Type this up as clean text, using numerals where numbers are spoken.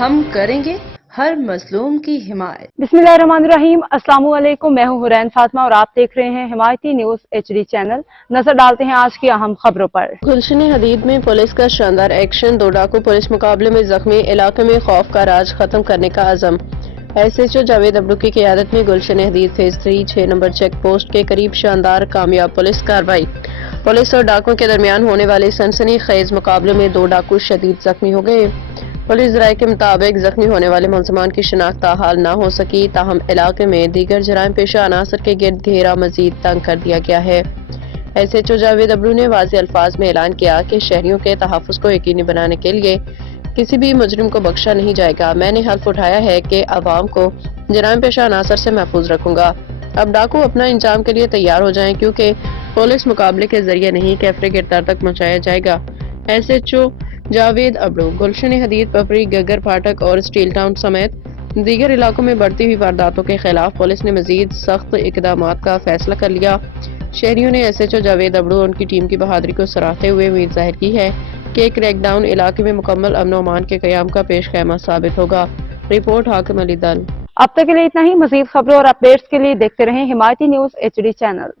ہم کریں گے ہر مظلوم کی حمایت۔ बिस्मिल्लाहिर्रहमानिर्रहीम। अस्सलाम वालेकुम। मैं हूं हुरैन फातिमा और आप देख रहे हैं हिमायती न्यूज HD चैनल। नजर डालते हैं आज की अहम खबरों पर। गुलशन हदीद में पुलिस का शानदार एक्शन, 2 डाकू पुलिस मुकाबले में जख्मी, इलाके में खौफ का राज खत्म करने का अज़म। SHO जावेद अब्दू की क़यादत में गुलशन हदीद फेज 3 6 नंबर चेक पोस्ट के करीब शानदार कामयाब पुलिस कार्रवाई। पुलिस और डाकुओं के दरमियान होने वाले सनसनीखेज मुकाबले में 2 डाकू शदीद जख्मी हो गए। पुलिस ज़राए के मुताबिक जख्मी होने वाले मुलज़मान की शिनाख्त ताहाल न हो सकी, ताहम इलाके में दीगर जराइम पेशा अनासर के गिर्द घेरा मजीद तंग कर दिया गया है। SHO जावेद अब्दू ने वाज़े अल्फाज में ऐलान किया कि शहरियों के तहफ़्फ़ुज़ को यकीनी बनाने के लिए किसी भी मुजरिम को बख्शा नहीं जाएगा। मैंने हल्फ उठाया है कि अवाम को जराइम पेशा अनासर से महफूज रखूंगा। अब डाकू अपना इंजाम के लिए तैयार हो जाएं, क्योंकि पुलिस मुकाबले के जरिए नहीं कैफरे गिरफ्तार तक पहुंचाया जाएगा। SHO जावेद अब्दू गुलशन हदीद, पपरी, गगर फाटक और स्टील टाउन समेत दीगर इलाकों में बढ़ती हुई वारदातों के खिलाफ पुलिस ने मजीद सख्त इकदामात का फैसला कर लिया। शहरियों ने SHO जावेद अब्दू और उनकी टीम की बहादुरी को सराहते हुए उम्मीद जाहिर की है कि क्रैकडाउन इलाके में मुकम्मल अमन और अमान के क़याम का पेश क़ैमा साबित होगा। रिपोर्ट हाकिम अली दल। अब तक के लिए इतना ही। मजीद खबरों और अपडेट्स के लिए देखते रहें हिमायती न्यूज HD चैनल।